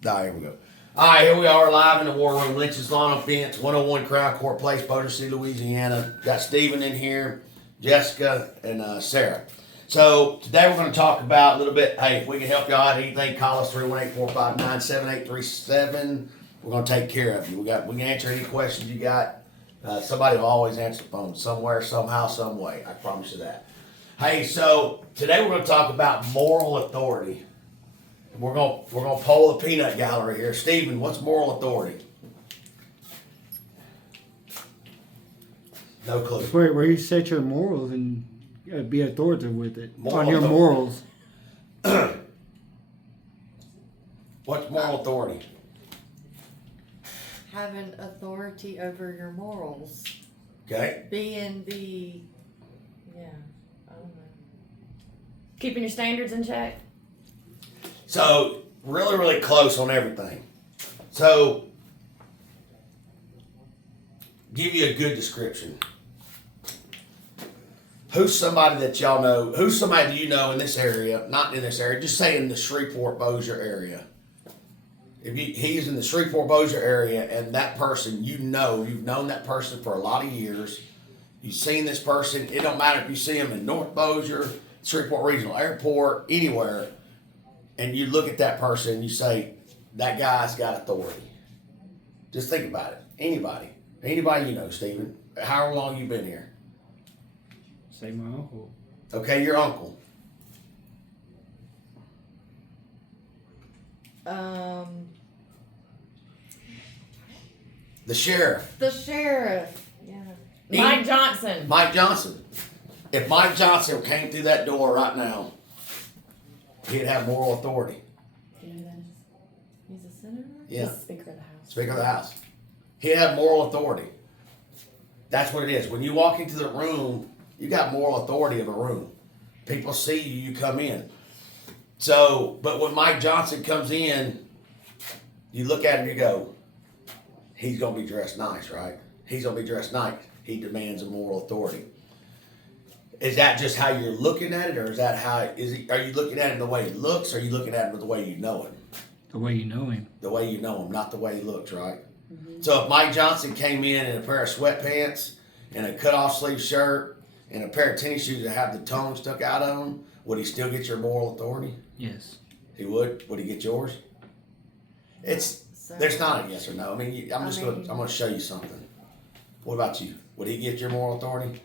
Here we go. All right, here we are live in the War Room. Lynch's Lawn and Fence, 101 Crown Court Place, Boulder City, Louisiana. Got Stephen in here, Jessica, and Sarah. So today we're going to talk about a little bit. Hey, if we can help you out, anything, call us 318-459-7837. We're going to take care of you. We can answer any questions you got. Somebody will always answer the phone somewhere, somehow, some way. I promise you that. Hey, so today we're going to talk about moral authority. We're gonna poll the peanut gallery here. Stephen, what's moral authority? No clue. It's where you set your morals and be authoritative with it Moral on your authority. morals. What's moral authority? Having authority over your morals. Okay. I don't know. Keeping your standards in check. So really, really close on everything. So give you a good description. Who's somebody that y'all know? Who's somebody you know in this area? Not in this area. Just say in the Shreveport-Bossier area. He's in the Shreveport-Bossier area, and that person you've known that person for a lot of years. You've seen this person. It don't matter if you see him in North Bossier, Shreveport Regional Airport, anywhere. And you look at that person and you say, that guy's got authority. Just think about it. Anybody you know, Stephen. How long you been here? Say my uncle. Okay, your uncle. The sheriff. The sheriff. Yeah. Mike Johnson. Mike Johnson. If Mike Johnson came through that door right now, he'd have moral authority. Do you know who that is? He's a senator? Yeah. He's Speaker of the House. Speaker of the House. He'd have moral authority. That's what it is. When you walk into the room, you got moral authority of a room. People see you, you come in. So, but when Mike Johnson comes in, you look at him, you go, he's going to be dressed nice, right? He's going to be dressed nice. He demands a moral authority. Is that just how you're looking at it, or is that are you looking at him the way he looks, or are you looking at him the way you know him? The way you know him. The way you know him, not the way he looks, right? Mm-hmm. So if Mike Johnson came in a pair of sweatpants and a cut-off sleeve shirt and a pair of tennis shoes that have the tongue stuck out of them, would he still get your moral authority? Yes. He would. Would he get yours? There's not a yes or no. I mean, I'm going to show you something. What about you? Would he get your moral authority?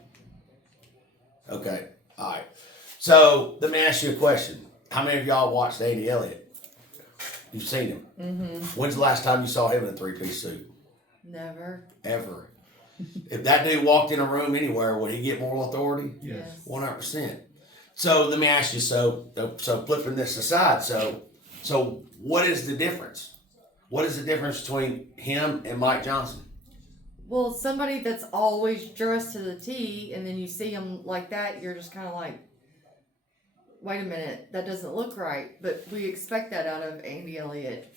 Okay. All right. So let me ask you a question. How many of y'all watched Andy Elliott? You've seen him. Mm-hmm. When's the last time you saw him in a three-piece suit? Never. Ever. If that dude walked in a room anywhere, would he get moral authority? Yes. 100%. So let me ask you, so flipping this aside, so what is the difference? What is the difference between him and Mike Johnson? Well, somebody that's always dressed to the T, and then you see him like that, you're just kind of like, wait a minute, that doesn't look right. But we expect that out of Andy Elliott.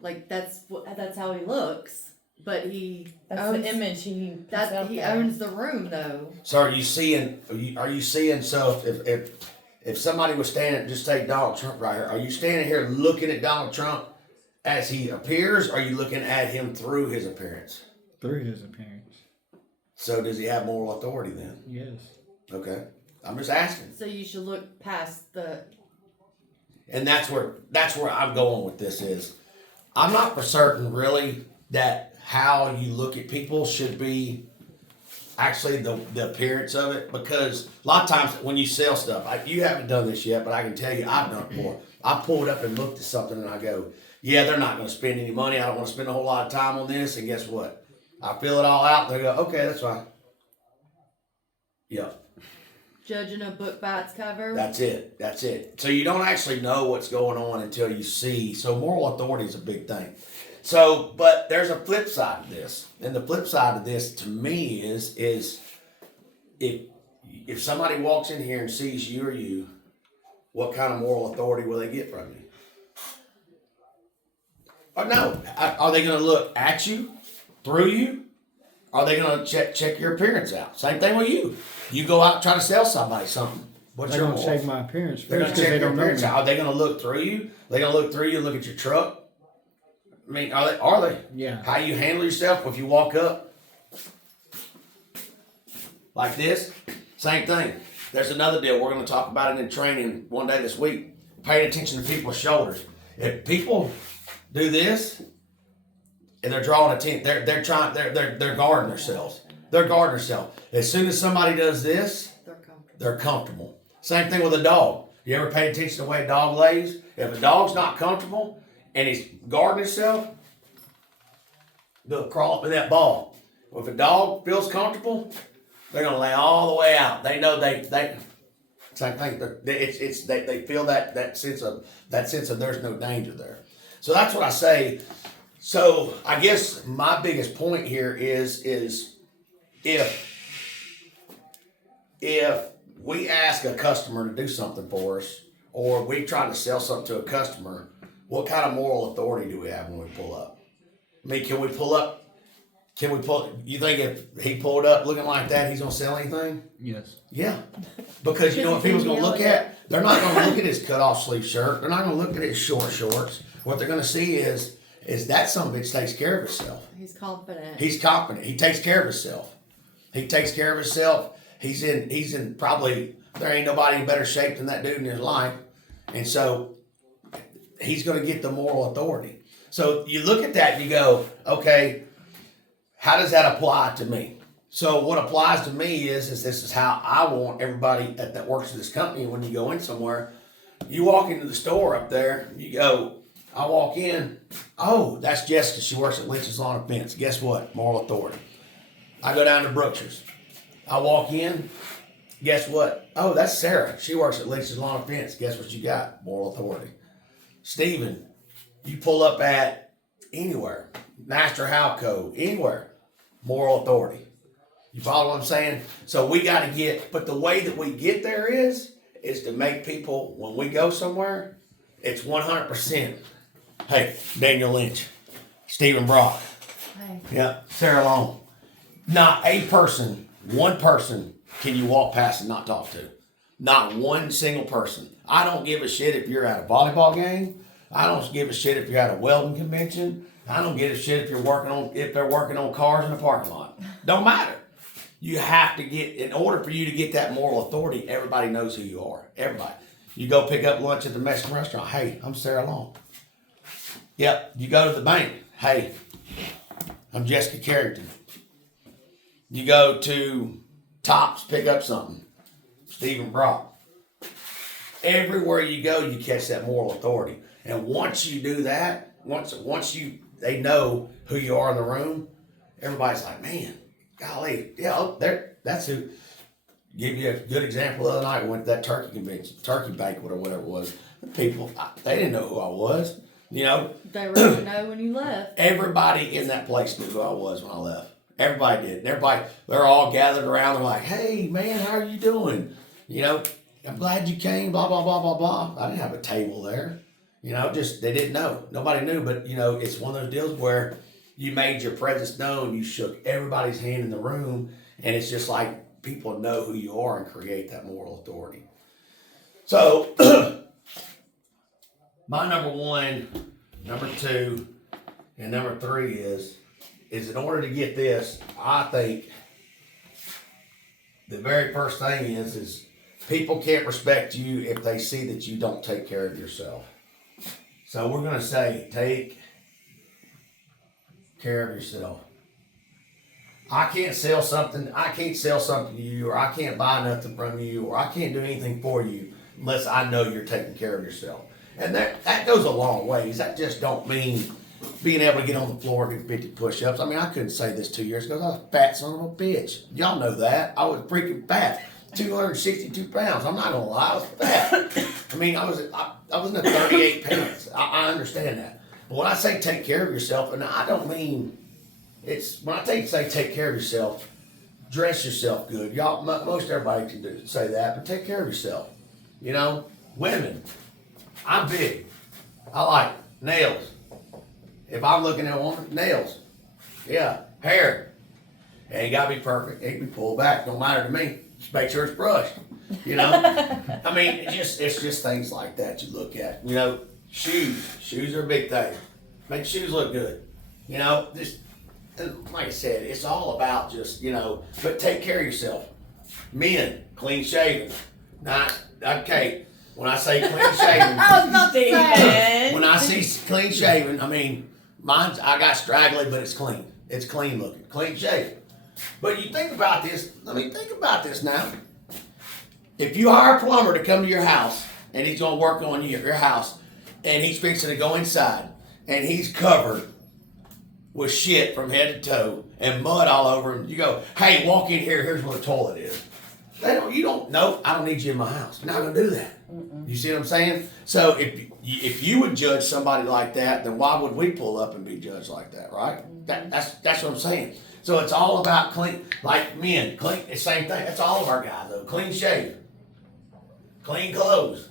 Like that's how he looks. But That's owns, the image he puts out he there. owns the room though. So are you seeing? So if somebody was standing, just take Donald Trump right here. Are you standing here looking at Donald Trump as he appears? Or are you looking at him through his appearance? Through his appearance. So does he have moral authority then? Yes. Okay, I'm just asking. So you should look past the. And that's where I'm going with this is, I'm not for certain really that how you look at people should be actually the appearance of it, because a lot of times when you sell stuff, you haven't done this yet, but I can tell you I've done it before. I pulled up and looked at something and I go, yeah, they're not going to spend any money. I don't want to spend a whole lot of time on this. And guess what? I fill it all out. They go, okay, that's fine. Yep. Judging a book by its cover. That's it. So you don't actually know what's going on until you see. So moral authority is a big thing. So, but there's a flip side to this. And the flip side of this to me is if somebody walks in here and sees you or you, what kind of moral authority will they get from you? Or no, are they going to look at you, through you? Are they going to check your appearance out? Same thing with you. You go out and try to sell somebody something. What's They're your gonna moral? check my appearance They're first gonna because check they your don't know appearance. me. Are they gonna look through you? They gonna look through you and look at your truck? I mean, are they? Are they? Yeah. How you handle yourself if you walk up like this? Same thing. There's another deal. We're gonna talk about it in training one day this week. Paying attention to people's shoulders. If people do this and they're drawing attention, they're guarding themselves. They're guarding themselves. As soon as somebody does this, They're comfortable. they're comfortable. Same thing with a dog. You ever pay attention to the way a dog lays? If a dog's not comfortable and he's guarding himself, they'll crawl up in that ball. If a dog feels comfortable, they're gonna lay all the way out. They know they same thing. They feel that sense of there's no danger there. So that's what I say. So I guess my biggest point here is if we ask a customer to do something for us, or we try to sell something to a customer, what kind of moral authority do we have when we pull up? I mean, can we pull up? You think if he pulled up looking like that, he's gonna sell anything? Yes. Yeah. Because you know what people's gonna look at? They're not gonna look at his cut off sleeve shirt. They're not gonna look at his short shorts. What they're gonna see is that some bitch takes care of himself. He's confident. He's confident. He takes care of himself. He takes care of himself. He's in probably, there ain't nobody in better shape than that dude in his life. And so he's going to get the moral authority. So you look at that and you go, okay, how does that apply to me? So what applies to me is this is how I want everybody that works at this company, when you go in somewhere, you walk into the store up there, you go, I walk in, oh, that's Jessica. She works at Lynch's Lawn and Fence. Guess what? Moral authority. I go down to Brookshire's. I walk in, guess what? Oh, that's Sarah. She works at Lynch's Lawn and Fence. Guess what you got? Moral authority. Steven, you pull up at anywhere, Master Halco, anywhere, moral authority. You follow what I'm saying? So we got to but the way that we get there is to make people, when we go somewhere, it's 100%. Hey, Daniel Lynch, Stephen Brock, Hey. yeah, Sarah Long. Not a person, one person can you walk past and not talk to. Not one single person. I don't give a shit if you're at a volleyball game. I don't give a shit if you're at a welding convention. I don't give a shit if they're working on cars in a parking lot. Don't matter. You have to in order for you to get that moral authority, everybody knows who you are. Everybody. You go pick up lunch at the Mexican restaurant. Hey, I'm Sarah Long. Yep. You go to the bank. Hey, I'm Jessica Carrington. You go to Tops, pick up something. Stephen Brock. Everywhere you go, you catch that moral authority. And once you do that, once they know who you are in the room, everybody's like, man, golly, yeah, that's who. Give you a good example. The other night, we went to that turkey convention, turkey banquet or whatever it was. People, they didn't know who I was. You know, They were going to know when you left. everybody in that place knew who I was when I left. Everybody did. And they're all gathered around. They're like, hey, man, how are you doing? You know, I'm glad you came, blah, blah, blah, blah, blah. I didn't have a table there. You know, they didn't know. Nobody knew. But, you know, it's one of those deals where you made your presence known. You shook everybody's hand in the room. And it's just like people know who you are and create that moral authority. So, my number one, number two, and number three is in order to get this, I think the very first thing is people can't respect you if they see that you don't take care of yourself. So we're going to say, take care of yourself. I can't sell something to you, or I can't buy nothing from you, or I can't do anything for you unless I know you're taking care of yourself. And that goes a long ways. That just don't mean being able to get on the floor and do 50 push-ups. I mean, I couldn't say this 2 years ago. I was a fat son of a bitch. Y'all know that. I was freaking fat. 262 pounds. I'm not gonna lie, I was fat. I mean, I was in the 38 pounds. I understand that. But when I say take care of yourself, and I don't mean when I say take care of yourself, dress yourself good. Y'all, most everybody can say that, but take care of yourself. You know, women, I'm big. I like nails. If I'm looking at a woman, nails. Yeah, hair. It ain't gotta be perfect. It can be pulled back. Don't matter to me. Just make sure it's brushed. You know, I mean, it's just things like that you look at. You know, shoes are a big thing. Make shoes look good. You know, just and like I said, it's all about just but take care of yourself. Men, clean shaven, not okay. When I say clean shaven, I was about to say. Steven. when I see clean shaven, I mean I got straggly, but it's clean. It's clean looking, clean shaven. But you think about this. Let me think about this now. If you hire a plumber to come to your house and he's gonna work on your house, and he's fixing to go inside and he's covered with shit from head to toe and mud all over him, you go, "Hey, walk in here. Here's where the toilet is." You don't know. I don't need you in my house. You're not gonna do that. You see what I'm saying? So if you would judge somebody like that, then why would we pull up and be judged like that, right? That's what I'm saying. So it's all about clean, like men, clean. It's the same thing. That's all of our guys though. Clean shave, clean clothes.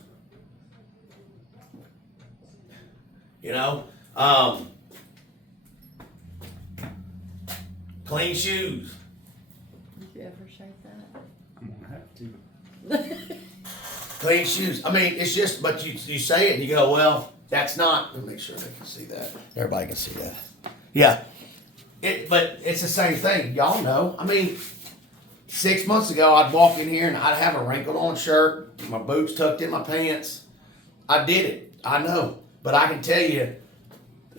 Clean shoes. Did you ever shave that? I have to. Clean shoes. I mean, it's just, but you say it and you go, well, that's not. Let me make sure they can see that. Everybody can see that. Yeah. But it's the same thing. Y'all know. I mean, 6 months ago, I'd walk in here and I'd have a wrinkled on shirt, my boots tucked in my pants. I did it. I know. But I can tell you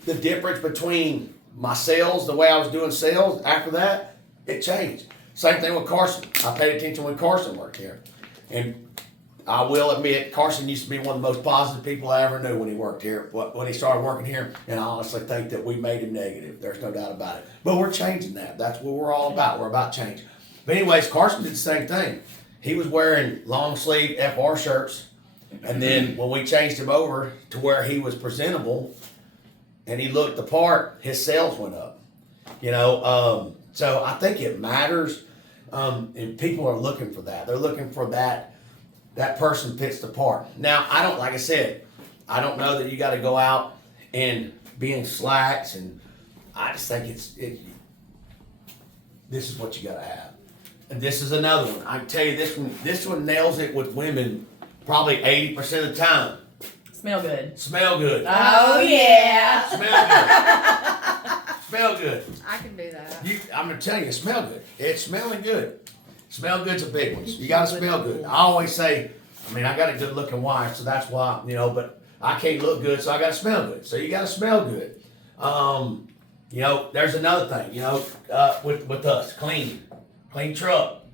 the difference between my sales, the way I was doing sales after that, it changed. Same thing with Carson. I paid attention when Carson worked here. And I will admit, Carson used to be one of the most positive people I ever knew when he worked here, when he started working here, and I honestly think that we made him negative. There's no doubt about it. But we're changing that. That's what we're all about. We're about change. But anyways, Carson did the same thing. He was wearing long sleeve FR shirts, and then when we changed him over to where he was presentable and he looked the part, his sales went up. So I think it matters, and people are looking for that. They're looking for that person fits the part. Now, like I said, I don't know that you got to go out and be in slacks, and I just think this is what you got to have. And this is another one. I can tell you this one nails it with women probably 80% of the time. Smell good. Smell good. Oh yeah. Smell good. I can do that. I'm gonna tell you, smell good. It's smelling good. Smell good's a big one. You gotta smell good. I always say, I got a good looking wife, so that's why, but I can't look good, so I gotta smell good. So you gotta smell good. There's another thing, with us, clean truck.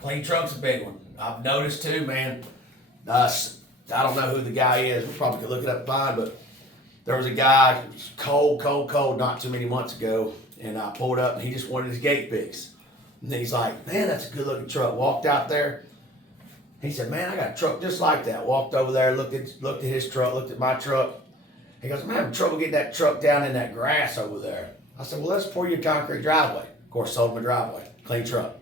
Clean truck's a big one. I've noticed too, man. I don't know who the guy is. We probably could look it up and find, but there was a guy, it was cold, not too many months ago, and I pulled up and he just wanted his gate fixed. And then he's like, "Man, that's a good looking truck." Walked out there. He said, "Man, I got a truck just like that." Walked over there, looked at his truck, looked at my truck. He goes, "I'm having trouble getting that truck down in that grass over there." I said, "Well, let's pour you a concrete driveway." Of course, sold him a driveway, clean truck.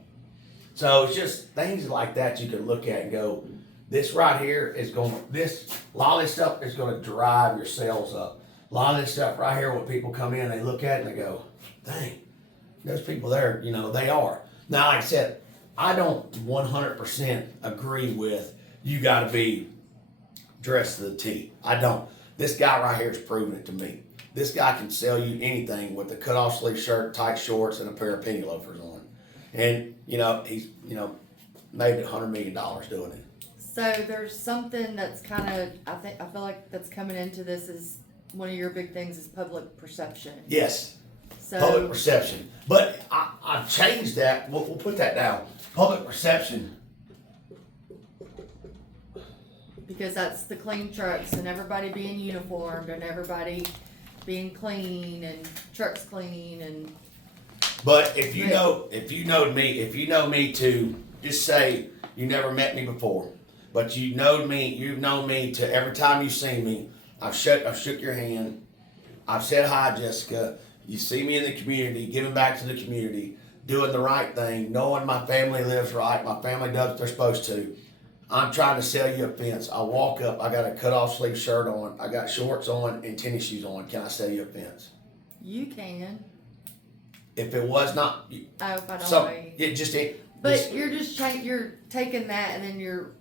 So it's just things like that you can look at and go, this right here is a lot of this stuff is going to drive your sales up. A lot of this stuff right here, when people come in, they look at it and they go, "Dang, those people there, they are." Now, like I said, I don't 100% agree with you got to be dressed to the T. I don't. This guy right here is proving it to me. This guy can sell you anything with a cut-off sleeve shirt, tight shorts, and a pair of penny loafers on. And, he's, made $100 million doing it. So there's something that's kind of, I feel like that's coming into this is one of your big things is public perception. Yes. So Public perception. But I've changed that. We'll put that down. Public perception. because that's the clean trucks and everybody being uniformed and everybody being clean and trucks clean and. But if you know me to just say you never met me before, but you've known me to every time you see me, I've shook your hand, I've said hi, Jessica. You see me in the community, giving back to the community, doing the right thing, knowing my family lives right, my family does what they're supposed to. I'm trying to sell you a fence. I walk up, I got a cut-off sleeve shirt on, I got shorts on and tennis shoes on. Can I sell you a fence? You can. If it was not, Oh, if I don't so wait. it just ain't. But you're just you're taking that and then you're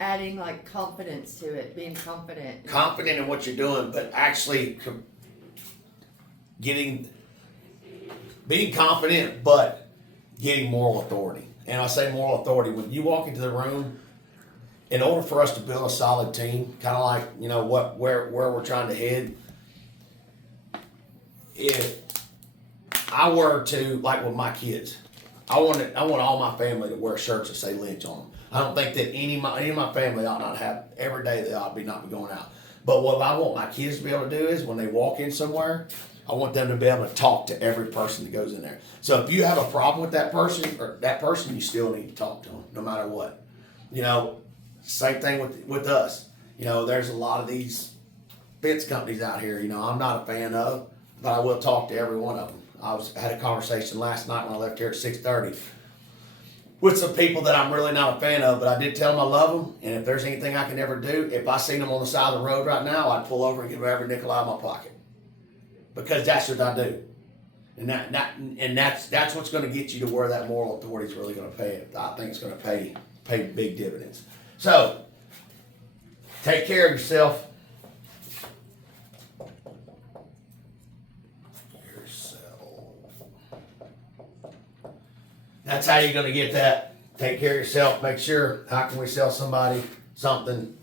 adding like confidence to it, being confident. confident in what you're doing, but actually being confident, but getting moral authority. And I say moral authority, when you walk into the room, in order for us to build a solid team, kind of like, you know, where we're trying to head, if I were to, like with my kids, I want all my family to wear shirts that say Lynch on them. I don't think that any of my family ought not have, every day they ought to not be going out. But what I want my kids to be able to do is when they walk in somewhere, I want them to be able to talk to every person that goes in there. So if you have a problem with that person, you still need to talk to them, no matter what. You know, same thing with us. You know, there's a lot of these fence companies out here, you know, I'm not a fan of, but I will talk to every one of them. I had a conversation last night when I left here at 6:30 with some people that I'm really not a fan of, but I did tell them I love them, and if there's anything I can ever do, if I seen them on the side of the road right now, I'd pull over and give them every nickel out of my pocket, because that's what I do, and that's what's going to get you to where that moral authority is really going to pay. I think it's going to pay big dividends. So take care of yourself. That's how you're gonna get that. Take care of yourself. Make sure, how can we sell somebody something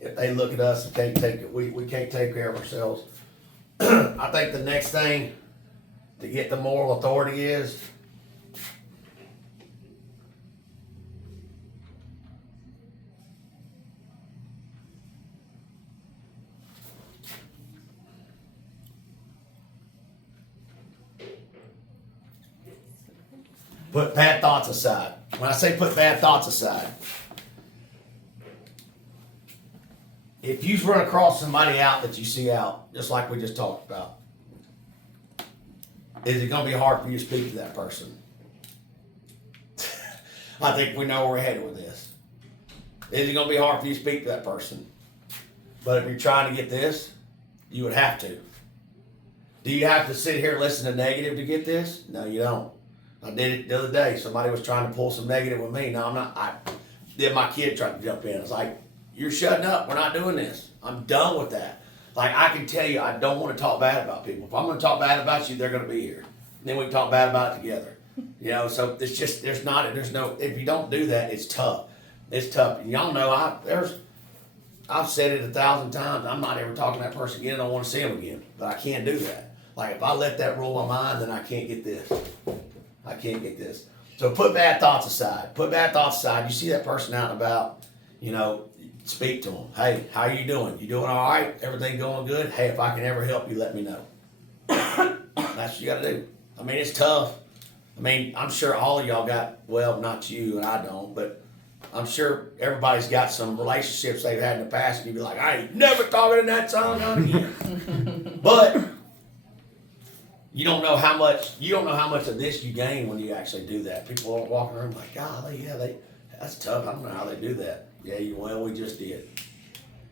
if they look at us and can't take it? We can't take care of ourselves. I think the next thing to get the moral authority is put bad thoughts aside. When I say put bad thoughts aside, if you run across somebody out that you see out, just like we just talked about, is it going to be hard for you to speak to that person? I think we know where we're headed with this. Is it going to be hard for you to speak to that person? But if you're trying to get this, you would have to. Do you have to sit here and listen to negative to get this? No, you don't. I did it the other day. Somebody was trying to pull some negative with me. No, I'm not. Then my kid tried to jump in. I was like, you're shutting up. We're not doing this. I'm done with that. Like, I can tell you, I don't want to talk bad about people. If I'm going to talk bad about you, they're going to be here. Then we can talk bad about it together. You know, so it's just, there's no, if you don't do that, it's tough. It's tough. And y'all know, I've said it 1,000 times. I'm not ever talking to that person again. I don't want to see them again. But I can't do that. Like, if I let that rule my mind, then I can't get this. I can't get this. So put bad thoughts aside. Put bad thoughts aside. You see that person out and about, you know, speak to them. Hey, how you doing? You doing all right? Everything going good? Hey, if I can ever help you, let me know. That's what you got to do. I mean, it's tough. I mean, I'm sure all of y'all got, well, not you and I don't, but I'm sure everybody's got some relationships they've had in the past, and you'd be like, I ain't never talking to that son on again. But you don't know how much of this you gain when you actually do that. People are walking around like, golly, yeah, that's tough. I don't know how they do that. Yeah, well, we just did.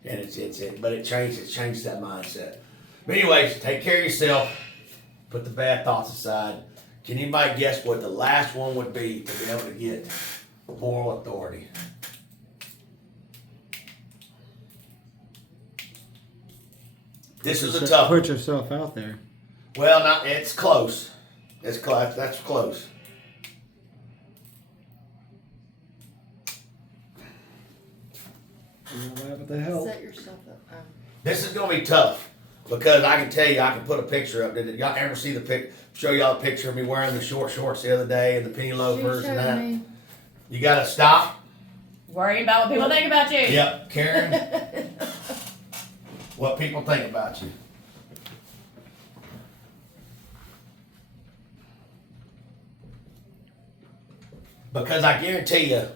And but it changed that mindset. But anyways, take care of yourself. Put the bad thoughts aside. Can anybody guess what the last one would be to be able to get moral authority? This is a tough one. Put yourself out there. Well, it's close. It's close. That's close. What the hell? Set yourself up. This is gonna be tough because I can tell you, I can put a picture up. Did y'all ever see show y'all a picture of me wearing the short shorts the other day and the penny loafers and that? Me. You gotta stop. Worry about what people think about you. Yep, Karen. What people think about you. Because I guarantee you,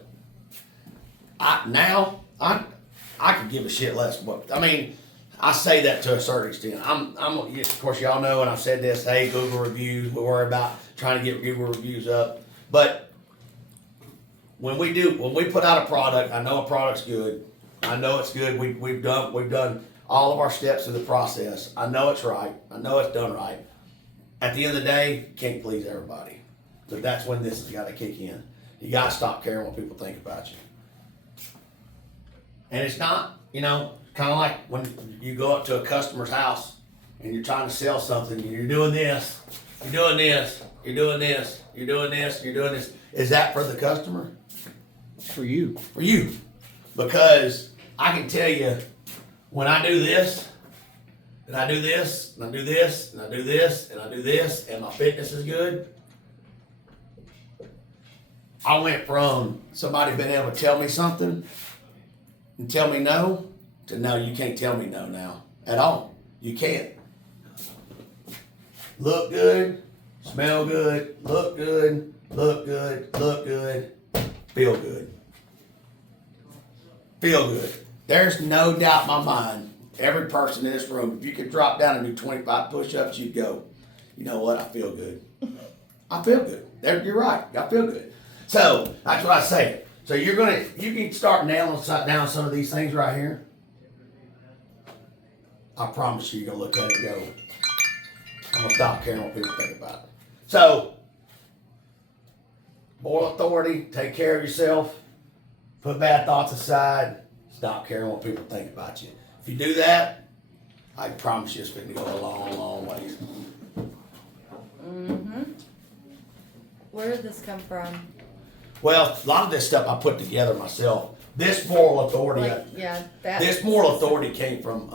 I could give a shit less. But I mean, I say that to a certain extent. Of course, y'all know, and I've said this. Hey, Google reviews. We worry about trying to get Google reviews up. But when we put out a product, I know a product's good. I know it's good. We've done all of our steps through the process. I know it's right. I know it's done right. At the end of the day, can't please everybody. But that's when this has got to kick in. You gotta stop caring what people think about you. And it's not, kind of like when you go up to a customer's house and you're trying to sell something and you're doing this, you're doing this, you're doing this, you're doing this, you're doing this. Is that for the customer? For you. For you. Because I can tell you, when I do this, and I do this, and I do this, and I do this, and I do this, and my fitness is good, I went from somebody being able to tell me something and tell me no to no, you can't tell me no now at all. You can't. Look good, smell good, look good, look good, look good, feel good. Feel good. There's no doubt in my mind, every person in this room, if you could drop down and do 25 push-ups, you'd go, you know what, I feel good. I feel good. You're right, I feel good. So, that's what I say. So you can start nailing down some of these things right here. I promise you're gonna look at it and go, I'm gonna stop caring what people think about it. So, moral authority, take care of yourself, put bad thoughts aside, stop caring what people think about you. If you do that, I promise you it's going to go a long, long ways. Where did this come from? Well, a lot of this stuff I put together myself. This moral authority, this moral authority came from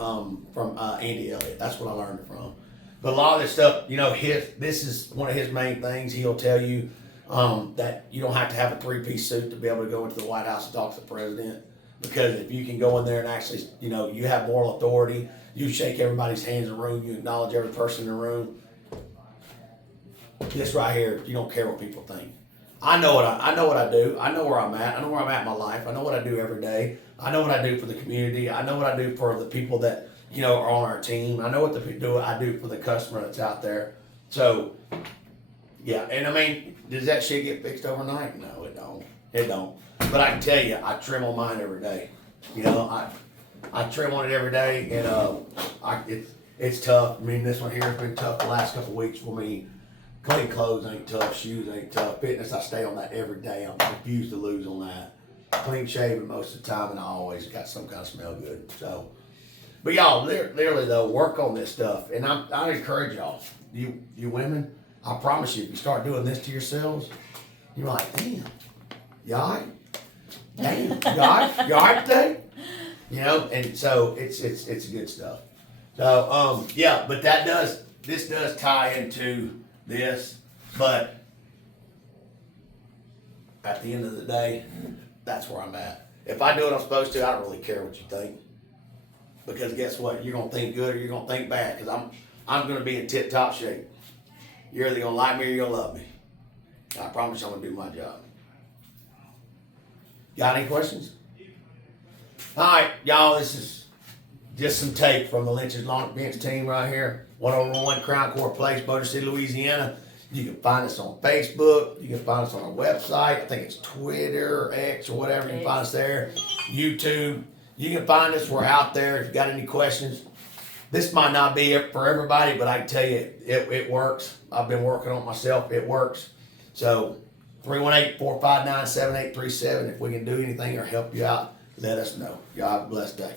Andy Elliott. That's what I learned it from. But a lot of this stuff, this is one of his main things. He'll tell you that you don't have to have a 3-piece suit to be able to go into the White House and talk to the president. Because if you can go in there and actually, you have moral authority, you shake everybody's hands in the room, you acknowledge every person in the room. This right here, you don't care what people think. I know what I do. I know where I'm at. I know where I'm at in my life. I know what I do every day. I know what I do for the community. I know what I do for the people that, are on our team. I know what I do for the customer that's out there. So, yeah, and I mean, does that shit get fixed overnight? No, it don't. It don't. But I can tell you, I trim on mine every day. I trim on it every day, and it's tough. I mean, this one here has been tough the last couple of weeks for me. Clean clothes ain't tough, shoes ain't tough. Fitness, I stay on that every day. I refuse to lose on that. Clean shaven most of the time, and I always got some kind of smell good. So, but y'all, literally though, work on this stuff, and I encourage y'all, you women. I promise you, if you start doing this to yourselves, you're like, damn, you all right? Damn, you all right? You all right today? And so it's good stuff. So yeah, but this does tie into this, but at the end of the day, that's where I'm at. If I do what I'm supposed to, I don't really care what you think, because guess what? You're gonna think good or you're gonna think bad, because I'm gonna be in tip-top shape. You're either gonna like me or you're gonna love me. I promise you I'm gonna do my job. Got any questions? All right, y'all, this is just some tape from the Lynch's Lawn Bench team right here. 101 Crown Court Place, Motor City, Louisiana. You can find us on Facebook. You can find us on our website. I think it's Twitter or X or whatever. You can find us there. YouTube. You can find us. We're out there. If you got any questions, this might not be it for everybody, but I can tell you it works. I've been working on it myself. It works. So 318-459-7837. If we can do anything or help you out, let us know. Y'all have a blessed day.